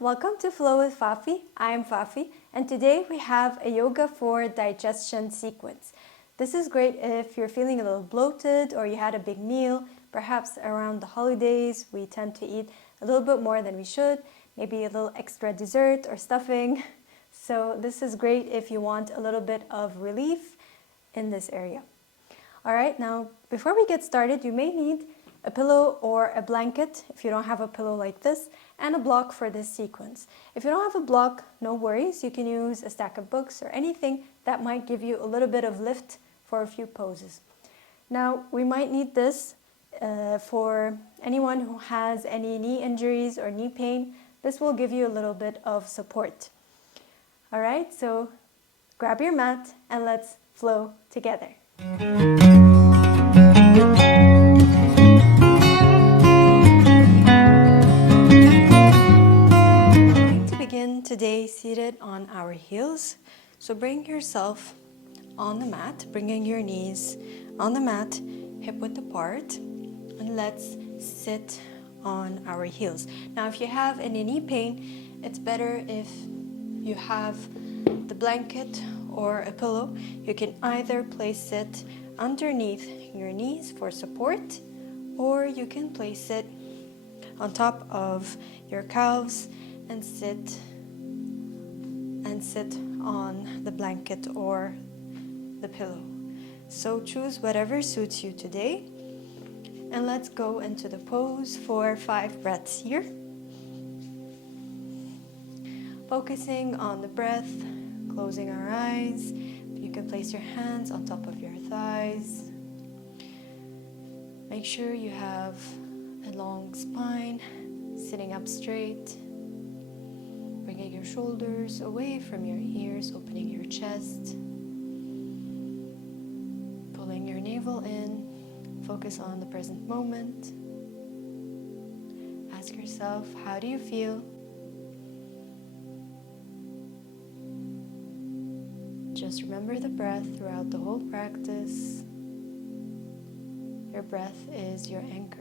Welcome to Flow with Fafi. I am Fafi, and today we have a yoga for digestion sequence. This is great if you're feeling a little bloated or you had a big meal. Perhaps around the holidays we tend to eat a little bit more than we should, maybe a little extra dessert or stuffing. So this is great if you want a little bit of relief in this area. All right, now before we get started, you may need a pillow or a blanket if you don't have a pillow like this, and a block for this sequence. If you don't have a block, no worries. You can use a stack of books or anything that might give you a little bit of lift for a few poses. Now, we might need this for anyone who has any knee injuries or knee pain. This will give you a little bit of support. All right, so grab your mat and let's flow together. Today seated on our heels, so bring yourself on the mat, bringing your knees on the mat, hip width apart, and let's sit on our heels. Now if you have any knee pain, it's better if you have the blanket or a pillow. You can either place it underneath your knees for support, or you can place it on top of your calves and sit on the blanket or the pillow. So choose whatever suits you today. And let's go into the pose for 5 breaths here. Focusing on the breath, closing our eyes. You can place your hands on top of your thighs. Make sure you have a long spine, sitting up straight. Bringing your shoulders away from your ears, opening your chest, pulling your navel in, focus on the present moment. Ask yourself, how do you feel? Just remember the breath throughout the whole practice. Your breath is your anchor.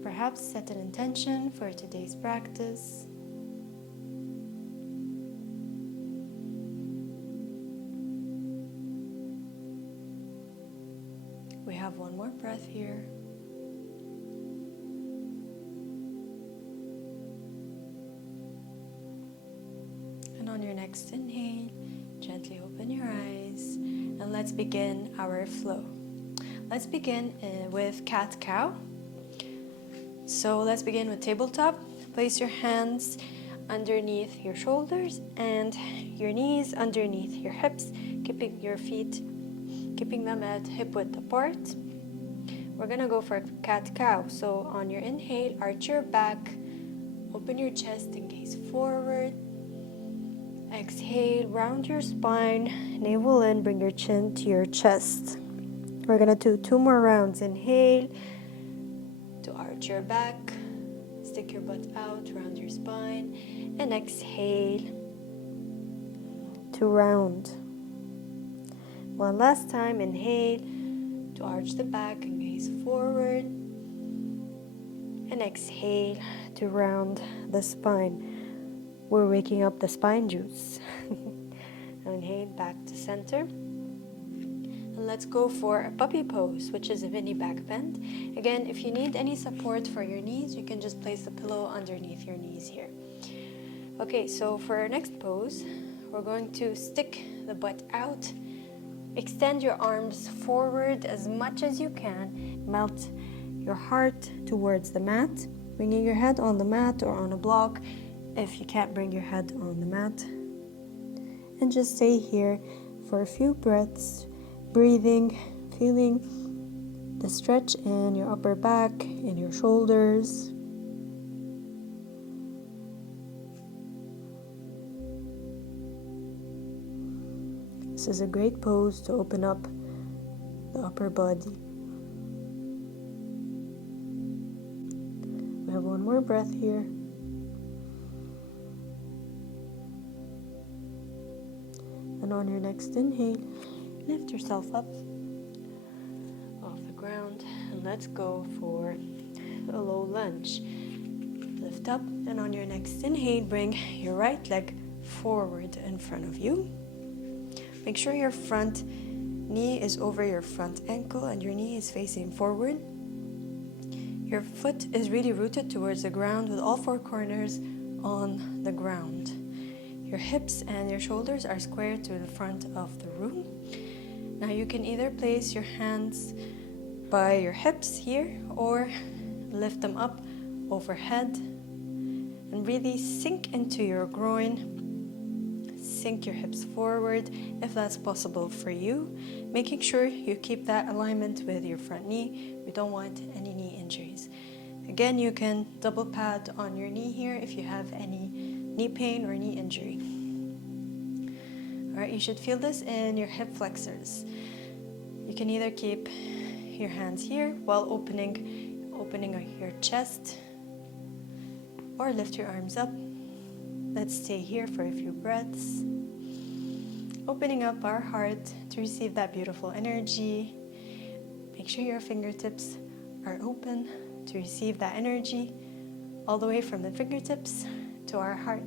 Perhaps set an intention for today's practice. We have one more breath here. And on your next inhale, gently open your eyes and let's begin our flow. Let's begin with cat-cow. So let's begin with tabletop. Place your hands underneath your shoulders and your knees underneath your hips, keeping your feet, keeping them at hip width apart. We're gonna go for cat-cow. So on your inhale, arch your back, open your chest and gaze forward. Exhale, round your spine, navel in, bring your chin to your chest. We're gonna do 2 more rounds. Inhale to arch your back, stick your butt out, round your spine, and exhale to round. One last time, inhale to arch the back and gaze forward, and exhale to round the spine. We're waking up the spine juice. Now inhale back to center. And let's go for a puppy pose, which is a mini back bend. Again, if you need any support for your knees, you can just place the pillow underneath your knees here. Okay, so for our next pose, we're going to stick the butt out. Extend your arms forward as much as you can. Melt your heart towards the mat, bringing your head on the mat or on a block if you can't bring your head on the mat. And just stay here for a few breaths, breathing, feeling the stretch in your upper back, in your shoulders. This is a great pose to open up the upper body. We have one more breath here. And on your next inhale, lift yourself up off the ground and let's go for a low lunge. Lift up, and on your next inhale, bring your right leg forward in front of you. Make sure your front knee is over your front ankle and your knee is facing forward. Your foot is really rooted towards the ground with all four corners on the ground. Your hips and your shoulders are square to the front of the room. Now you can either place your hands by your hips here or lift them up overhead and really sink into your groin. Sink your hips forward if that's possible for you, making sure you keep that alignment with your front knee. We don't want any knee injuries. Again, you can double pad on your knee here if you have any knee pain or knee injury. All right, you should feel this in your hip flexors. You can either keep your hands here while opening your chest, or lift your arms up. Let's stay here for a few breaths. Opening up our heart to receive that beautiful energy. Make sure your fingertips are open to receive that energy all the way from the fingertips to our heart.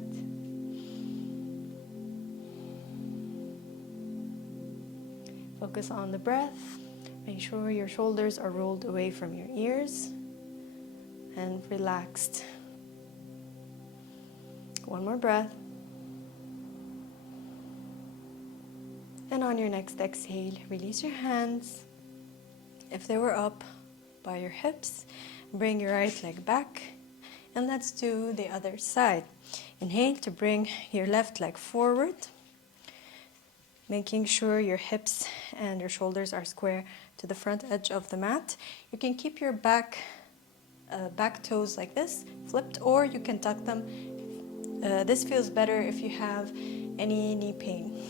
Focus on the breath. Make sure your shoulders are rolled away from your ears and relaxed. One more breath. And on your next exhale, release your hands. If they were up by your hips, bring your right leg back. And let's do the other side. Inhale to bring your left leg forward, making sure your hips and your shoulders are square to the front edge of the mat. You can keep your back toes like this, flipped, or you can tuck them. This feels better if you have any knee pain.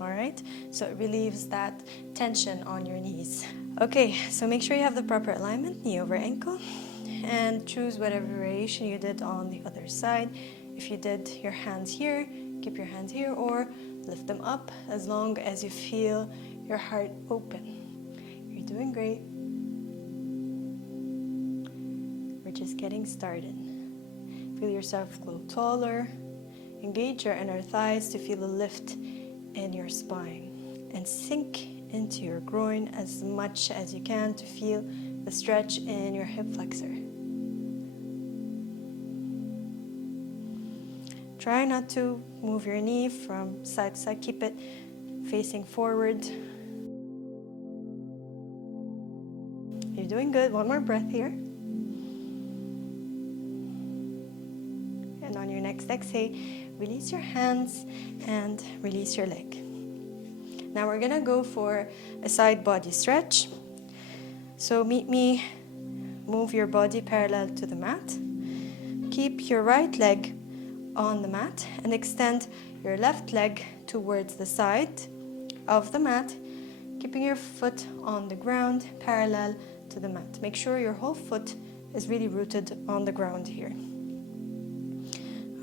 All right, so it relieves that tension on your knees. Okay, so make sure you have the proper alignment, knee over ankle, and choose whatever variation you did on the other side. If you did your hands here, keep your hands here, or lift them up as long as you feel your heart open. You're doing great. We're just getting started. Feel yourself grow taller. Engage your inner thighs to feel a lift in your spine. And sink into your groin as much as you can to feel the stretch in your hip flexor. Try not to move your knee from side to side. Keep it facing forward. You're doing good. One more breath here. And on your next exhale, release your hands and release your leg. Now we're gonna go for a side body stretch. So meet me, move your body parallel to the mat. Keep your right leg on the mat and extend your left leg towards the side of the mat, keeping your foot on the ground parallel to the mat. Make sure your whole foot is really rooted on the ground here.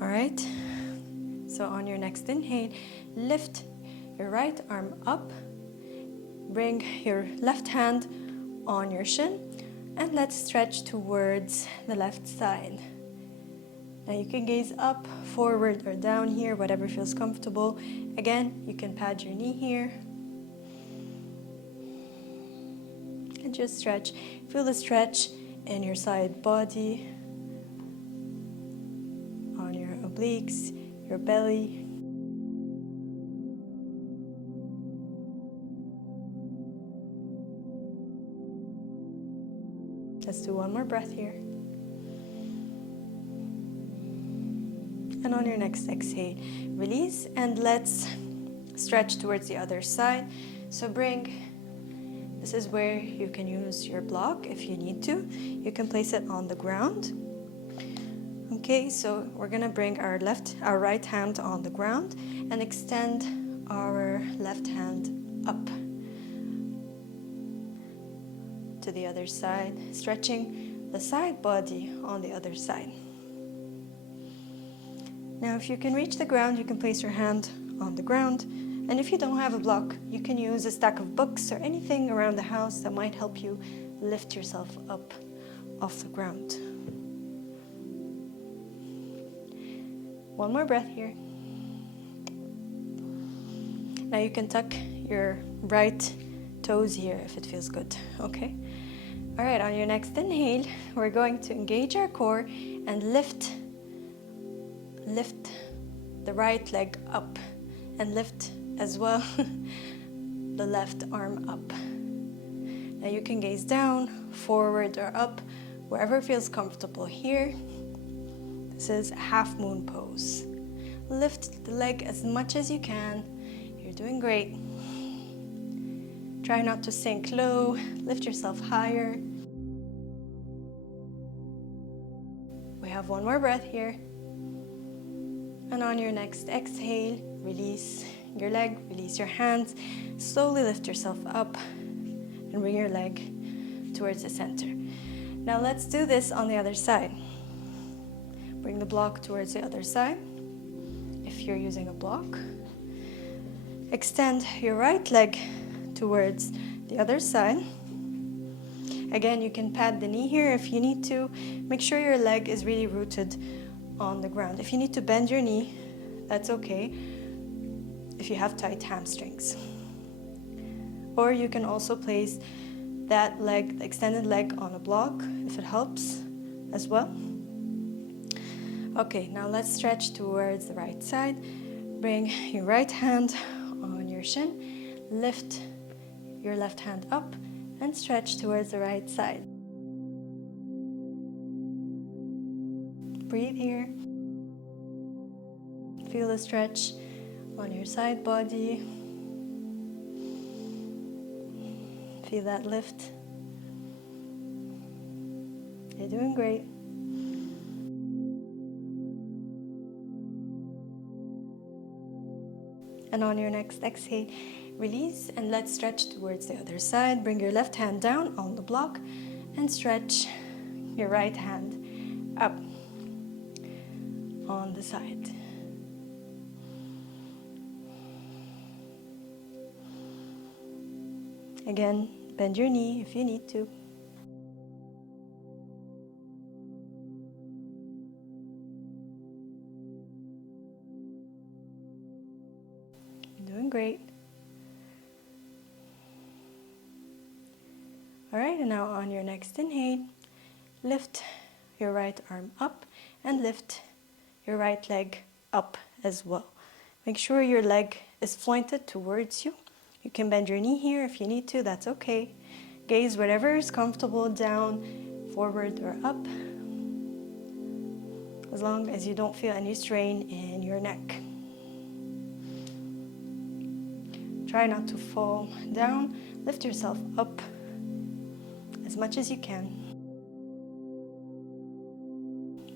All right, so on your next inhale, lift your right arm up, bring your left hand on your shin, and let's stretch towards the left side. Now you can gaze up, forward, or down here, whatever feels comfortable. Again, you can pad your knee here. And just stretch. Feel the stretch in your side body, on your obliques, your belly. Let's do one more breath here. And on your next exhale, release, and let's stretch towards the other side. So this is where you can use your block if you need to. You can place it on the ground. Okay, so we're gonna bring our right hand on the ground and extend our left hand up to the other side, stretching the side body on the other side. Now, if you can reach the ground, you can place your hand on the ground. And if you don't have a block, you can use a stack of books or anything around the house that might help you lift yourself up off the ground. One more breath here. Now you can tuck your right toes here if it feels good, okay? All right, on your next inhale, we're going to engage our core and lift the right leg up and lift as well the left arm up. Now you can gaze down, forward or up, wherever feels comfortable here. This is a half moon pose. Lift the leg as much as you can. You're doing great. Try not to sink low, lift yourself higher. We have one more breath here. And on your next exhale, release your leg, release your hands. Slowly lift yourself up and bring your leg towards the center. Now let's do this on the other side. Bring the block towards the other side. If you're using a block, extend your right leg towards the other side. Again, you can pad the knee here if you need to. Make sure your leg is really rooted on the ground. If you need to bend your knee, that's okay if you have tight hamstrings. Or you can also place that leg, the extended leg, on a block if it helps as well. Okay, now let's stretch towards the right side. Bring your right hand on your shin. Lift your left hand up and stretch towards the right side. Breathe here. Feel the stretch on your side body. Feel that lift. You're doing great. And on your next exhale, release and let's stretch towards the other side. Bring your left hand down on the block and stretch your right hand up on the side. Again, bend your knee if you need to. You're doing great. All right, and now on your next inhale, lift your right arm up and lift your right leg up as well. Make sure your leg is pointed towards you. You can bend your knee here if you need to, that's okay. Gaze wherever is comfortable, down, forward or up, as long as you don't feel any strain in your neck. Try not to fall down. Lift yourself up as much as you can.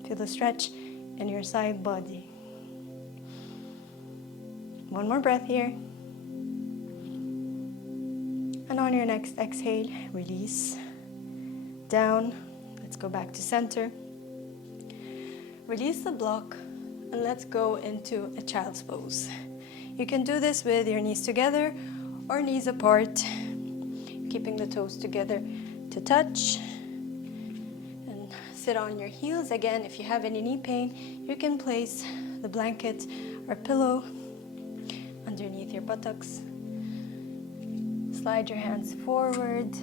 Feel the stretch in your side body. One more breath here. And on your next exhale, release down. Let's go back to center. Release the block and let's go into a child's pose. You can do this with your knees together or knees apart, keeping the toes together to touch. And sit on your heels. Again, if you have any knee pain, you can place the blanket or pillow underneath your buttocks. Slide your hands forward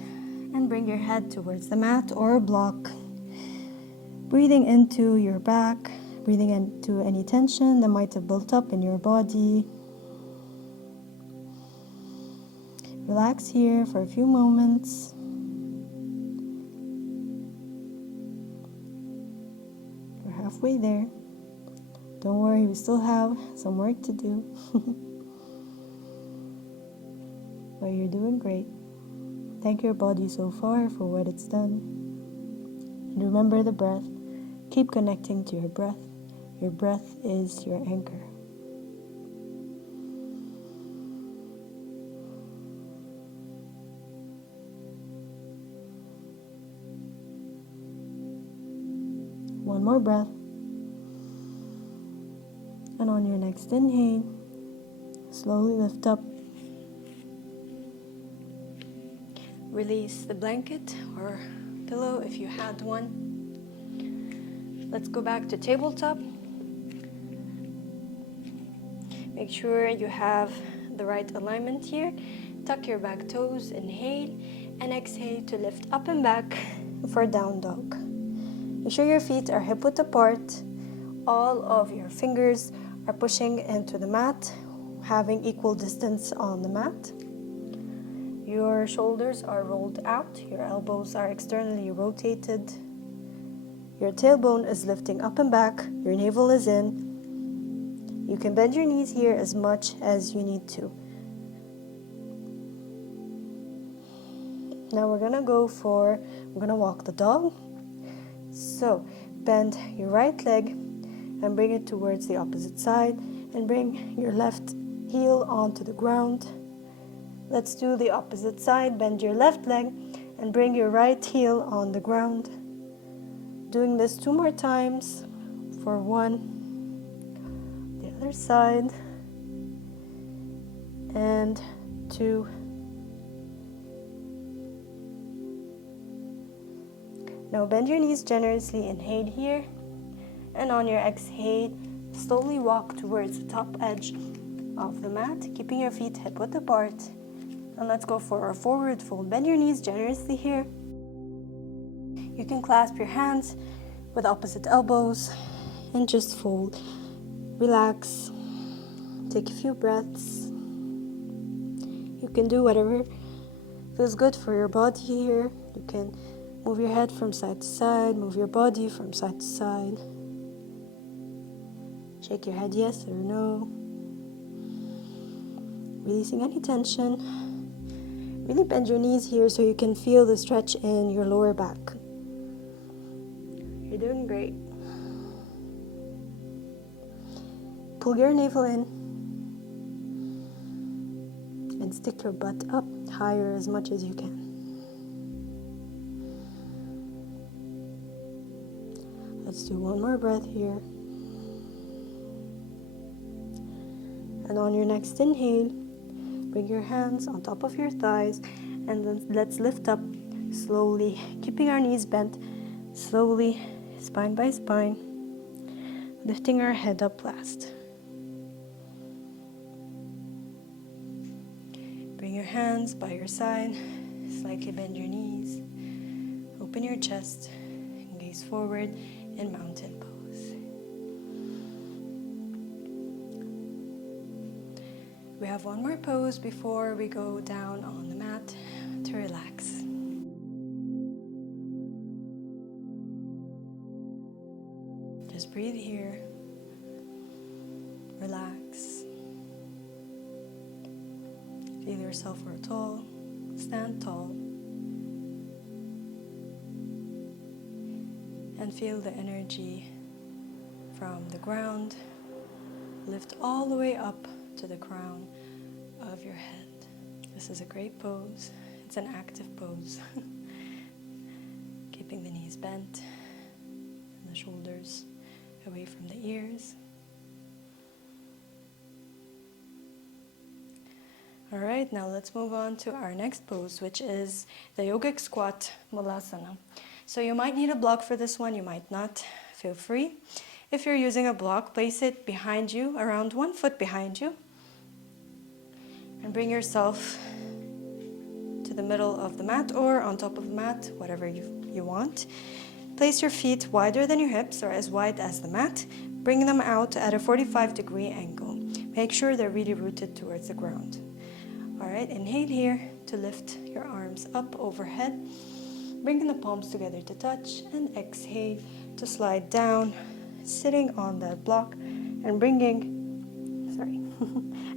and bring your head towards the mat or block. Breathing into your back, breathing into any tension that might have built up in your body. Relax here for a few moments. We're halfway there. Don't worry, we still have some work to do. But you're doing great. Thank your body so far for what it's done. And remember the breath. Keep connecting to your breath. Your breath is your anchor. One more breath. And on your next inhale, slowly lift up. Release the blanket or pillow if you had one. Let's go back to tabletop. Make sure you have the right alignment here. Tuck your back toes, inhale, and exhale to lift up and back for down dog. Make sure your feet are hip-width apart. All of your fingers are pushing into the mat, having equal distance on the mat. Your shoulders are rolled out, your elbows are externally rotated. Your tailbone is lifting up and back, your navel is in. You can bend your knees here as much as you need to. Now we're gonna walk the dog. So bend your right leg and bring it towards the opposite side and bring your left heel onto the ground. Let's do the opposite side. Bend your left leg and bring your right heel on the ground. Doing this 2 more times for 1. The other side. And 2. Now bend your knees generously, inhale here. And on your exhale, slowly walk towards the top edge of the mat, keeping your feet hip-width apart. And let's go for a forward fold. Bend your knees generously here. You can clasp your hands with opposite elbows and just fold. Relax. Take a few breaths. You can do whatever feels good for your body here. You can move your head from side to side, move your body from side to side. Shake your head yes or no. Releasing any tension. Really bend your knees here so you can feel the stretch in your lower back. You're doing great. Pull your navel in and stick your butt up higher as much as you can. Let's do 1 more breath here. And on your next inhale, bring your hands on top of your thighs and then let's lift up slowly, keeping our knees bent, slowly, spine by spine, lifting our head up last. Bring your hands by your side, slightly bend your knees, open your chest, and gaze forward in mountain pose. We have 1 more pose before we go down on the mat to relax. Just breathe here. Relax. Feel yourself grow tall. Stand tall. And feel the energy from the ground lift all the way up to the crown of your head. This is a great pose. It's an active pose. Keeping the knees bent and the shoulders away from the ears. All right, now let's move on to our next pose, which is the yogic squat malasana. So you might need a block for this one, you might not. Feel free. If you're using a block, place it behind you, around 1 foot behind you. And bring yourself to the middle of the mat or on top of the mat, whatever you want. Place your feet wider than your hips or as wide as the mat. Bring them out at a 45-degree angle. Make sure they're really rooted towards the ground. All right, inhale here to lift your arms up overhead. Bringing the palms together to touch, and exhale to slide down, sitting on that block and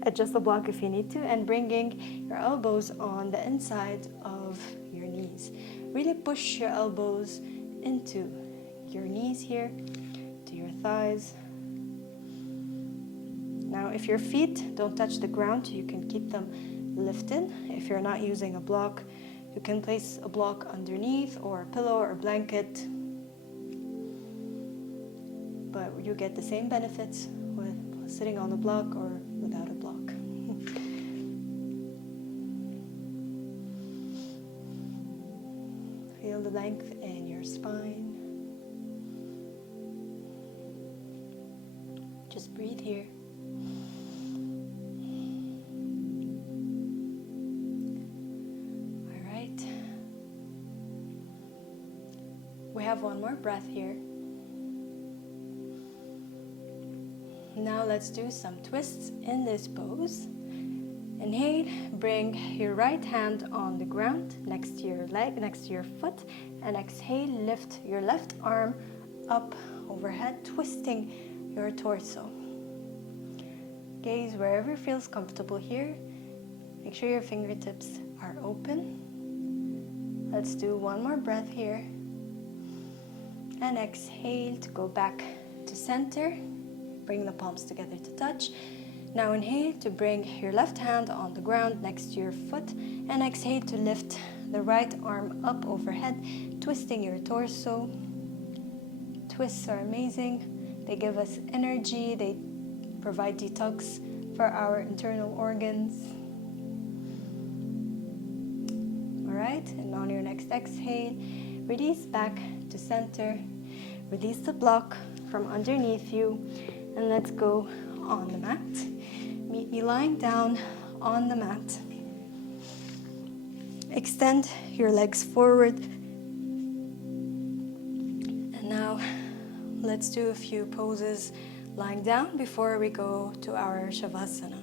adjust the block if you need to, and bringing your elbows on the inside of your knees. Really push your elbows into your knees here, to your thighs. Now, if your feet don't touch the ground, you can keep them lifted. If you're not using a block, you can place a block underneath or a pillow or a blanket. But you get the same benefits with sitting on the block or without a block. Feel the length in your spine. Just breathe here. All right. We have one more breath here. Now let's do some twists in this pose. Inhale, bring your right hand on the ground next to your leg, next to your foot, and exhale, lift your left arm up overhead, twisting your torso. Gaze wherever feels comfortable here. Make sure your fingertips are open. Let's do one more breath here. And exhale to go back to center. Bring the palms together to touch. Now inhale to bring your left hand on the ground next to your foot, and exhale to lift the right arm up overhead, twisting your torso. Twists are amazing. They give us energy. They provide detox for our internal organs. All right, and on your next exhale, release back to center. Release the block from underneath you, and let's go on the mat. Meet me lying down on the mat. Extend your legs forward. And now let's do a few poses lying down before we go to our shavasana.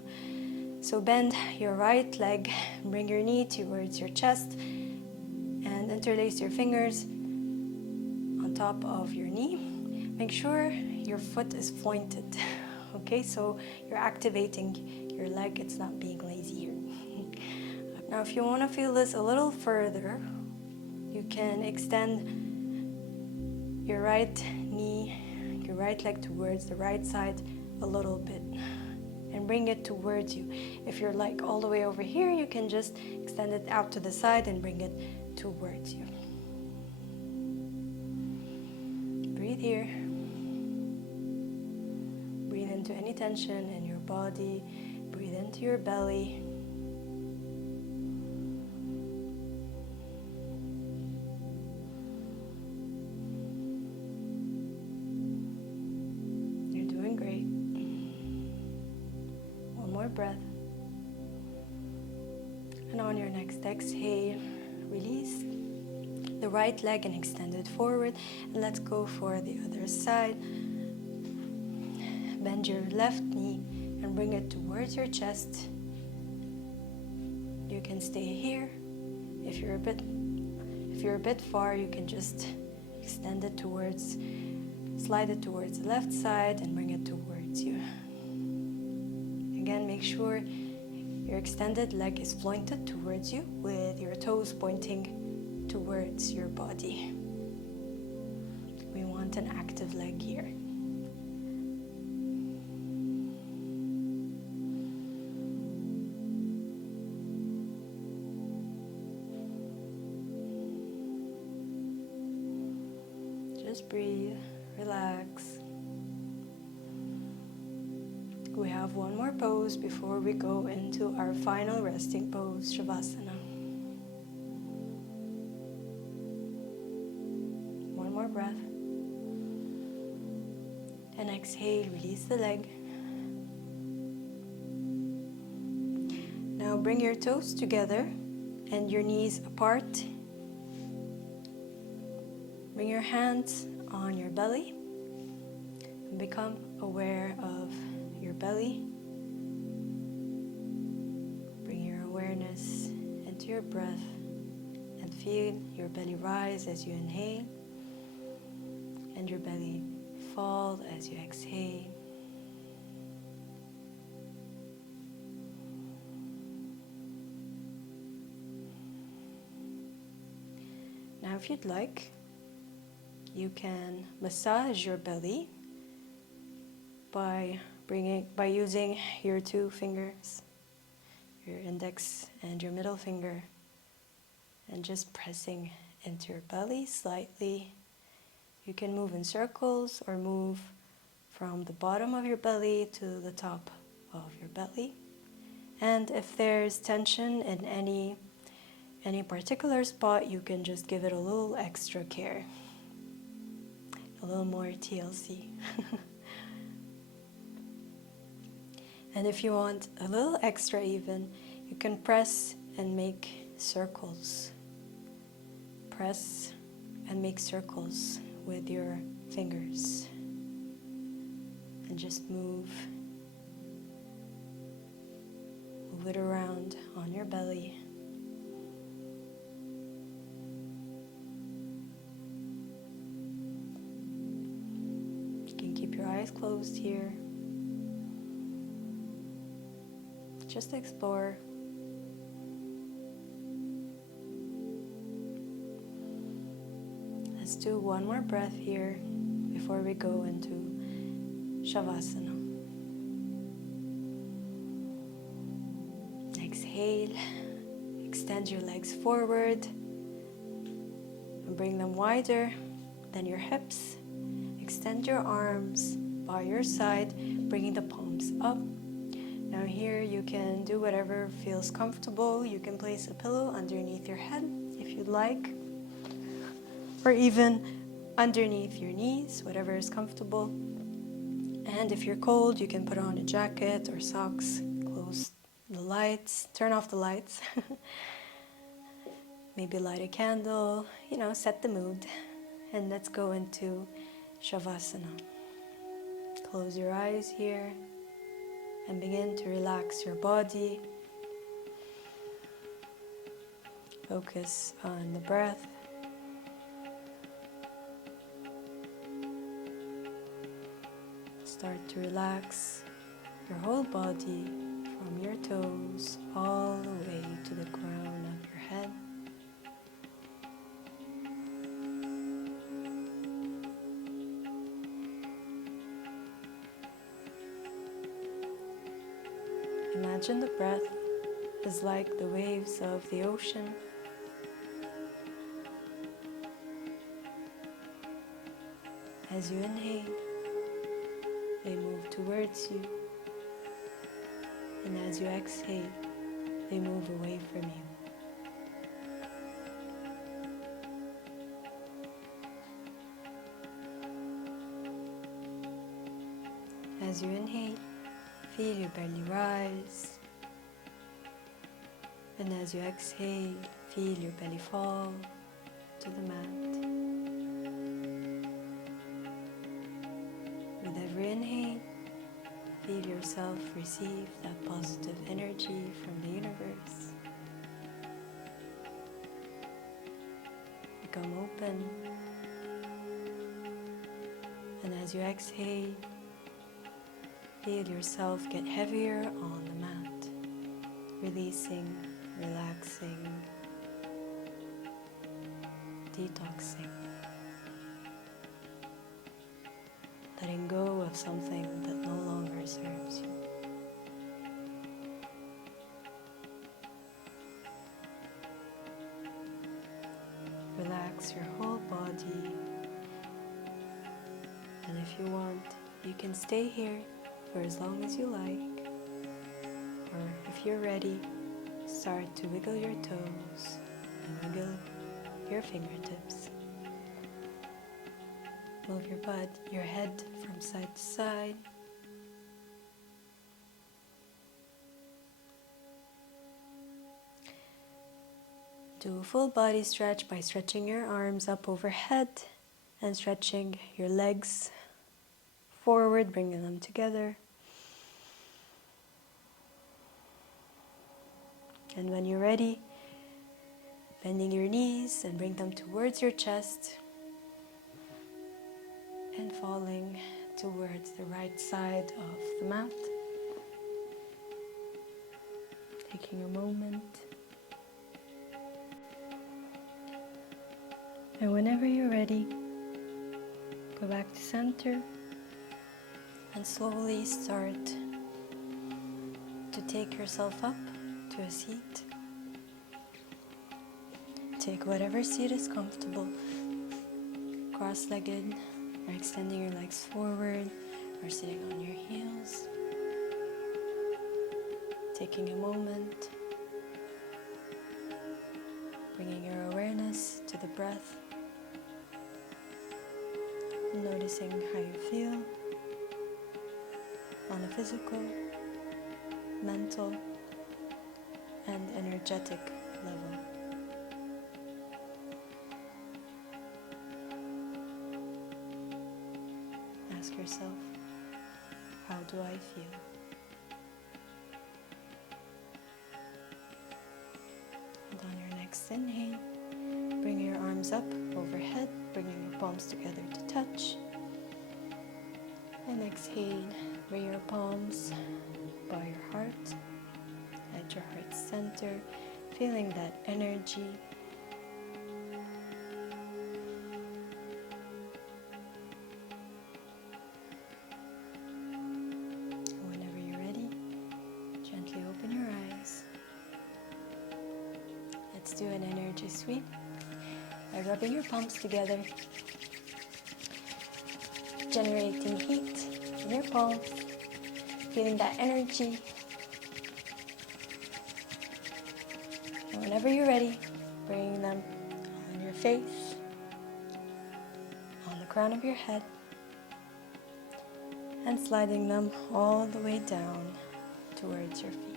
So bend your right leg, bring your knee towards your chest, and interlace your fingers on top of your knee. Make sure your foot is pointed. Okay, so you're activating your leg, it's not being lazy here. Now, if you want to feel this a little further, you can extend your right knee, your right leg towards the right side a little bit and bring it towards you. If you're like all the way over here, you can just extend it out to the side and bring it towards you. Breathe here. Breathe into any tension in your body. Breathe into your belly. You're doing great. One more breath. And on your next exhale, release the right leg and extend it forward. And let's go for the other side. Bend your left knee and bring it towards your chest. You can stay here. If you're a bit far, you can just extend it towards, slide it towards the left side and bring it towards you. Again, make sure your extended leg is pointed towards you with your toes pointing towards your body. We want an active leg here. Just breathe, relax. We have one more pose before we go into our final resting pose, shavasana. One more breath. And exhale, release the leg. Now bring your toes together and your knees apart. Bring your hands on your belly and become aware of your belly. Bring your awareness into your breath and feel your belly rise as you inhale and your belly fall as you exhale. Now, if you'd like, you can massage your belly by using your two fingers, your index and your middle finger, and just pressing into your belly slightly. You can move in circles or move from the bottom of your belly to the top of your belly. And if there's tension in any Any particular spot, you can just give it a little extra care, a little more TLC. And if you want a little extra even, you can press and make circles. Press and make circles with your fingers. And just move it around on your belly. You can keep your eyes closed here. Just explore. Let's do one more breath here before we go into shavasana. Exhale, extend your legs forward and bring them wider than your hips. Extend your arms by your side, bringing the palms up. Now here you can do whatever feels comfortable. You can place a pillow underneath your head if you'd like, or even underneath your knees, whatever is comfortable. And if you're cold, you can put on a jacket or socks, close the lights, turn off the lights, maybe light a candle, set the mood. And let's go into shavasana. Close your eyes here and begin to relax your body. Focus on the breath. Start to relax your whole body from your toes all the way to the crown of your head. Imagine the breath is like the waves of the ocean. As you inhale, they move towards you, and as you exhale, they move away from you. As you inhale, feel your belly rise, and as you exhale, feel your belly fall to the mat. With every inhale, feel yourself receive that positive energy from the universe. Become open, and as you exhale, feel yourself get heavier on the mat, releasing, relaxing, detoxing, letting go of something that no longer serves you. Relax your whole body, and if you want, you can stay here for as long as you like, or if you're ready, start to wiggle your toes and wiggle your fingertips. Move your head from side to side. Do a full body stretch by stretching your arms up overhead and stretching your legs forward, bringing them together. And when you're ready, bending your knees and bring them towards your chest and falling towards the right side of the mat. Taking a moment. And whenever you're ready, go back to center and slowly start to take yourself up to a seat. Take whatever seat is comfortable, cross-legged, or extending your legs forward, or sitting on your heels. Taking a moment bringing your awareness to the breath, noticing how you feel on a physical, mental, and energetic level. Ask yourself, how do I feel? And on your next inhale, bring your arms up overhead, bringing your palms together to touch. And exhale, bring your palms by your heart, at your heart center, feeling that energy. Whenever you're ready, gently open your eyes. Let's do an energy sweep by rubbing your palms together, generating heat in your palms, feeling that energy. And whenever you're ready, bringing them on your face, on the crown of your head, and sliding them all the way down towards your feet.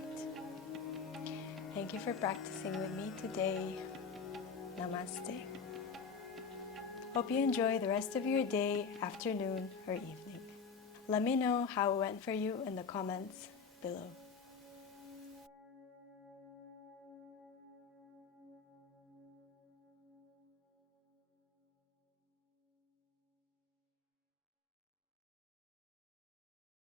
Thank you for practicing with me today. Namaste. Hope you enjoy the rest of your day, afternoon, or evening. Let me know how it went for you in the comments below.